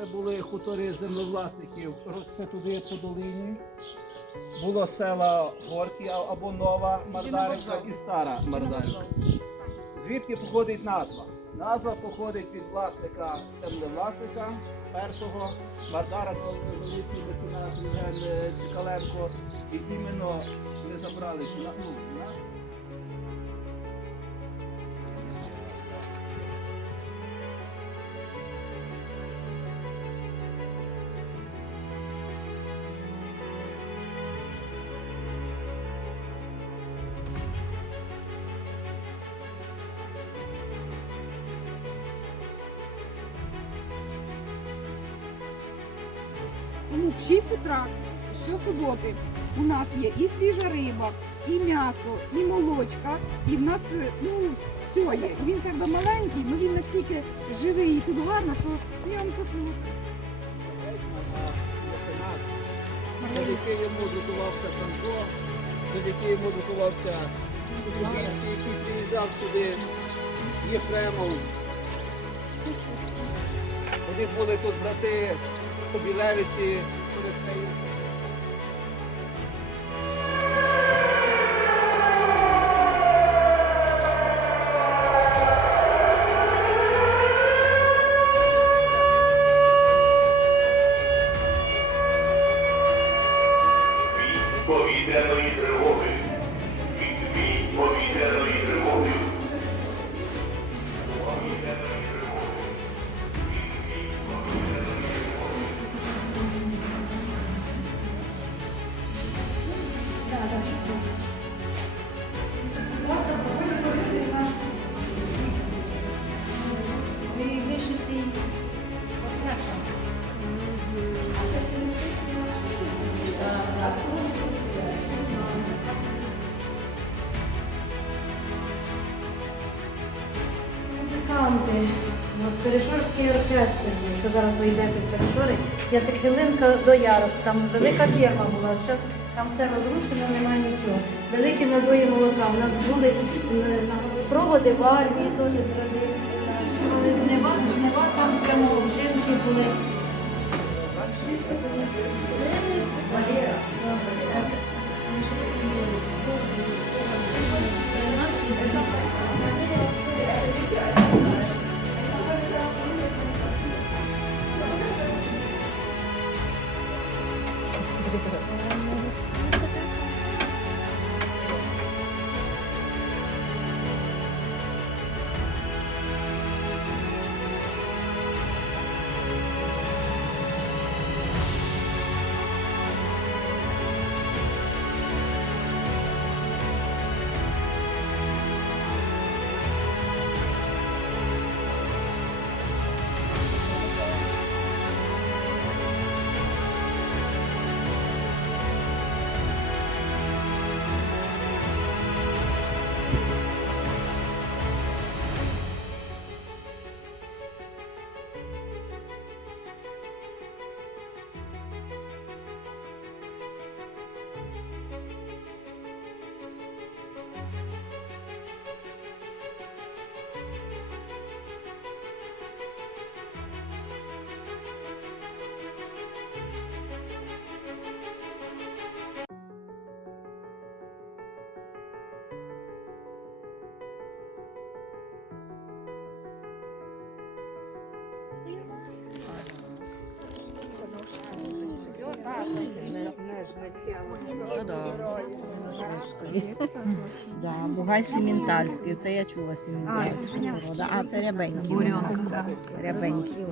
це були хутори землевласників. Це туди по долині. Було села Горки або Нова Мардарівка і Стара Мардарівка. Звідки походить назва? Назва походить від власника землевласника першого Мардара е, І іменно ми забрали цю Тому в 6 утра щосуботи у нас є і свіжа риба, і м'ясо, і молочка, і в нас ну, все є. І він якби маленький, але він настільки живий і тут гарно, що я вам кажу. Завдяки йому готувався Франко, завдяки йому готувався Кузьківський, який приїжджав сюди, Єфремов. Вони були тут брати Кобілевичі, повітряної тривоги. От, Перешорський оркестр, це зараз ви йдете в Перешори. Я так хвилинка до Ярок, там велика ферма була, зараз там все розрушено, немає нічого. Великі надої молока. У нас були е, проводи в армії, теж традиції. Жнива, жнива там прямо вжинки були. Да, Бугай сементальський, це я чула Сімінтальський. А, це рябенький. Рябенький.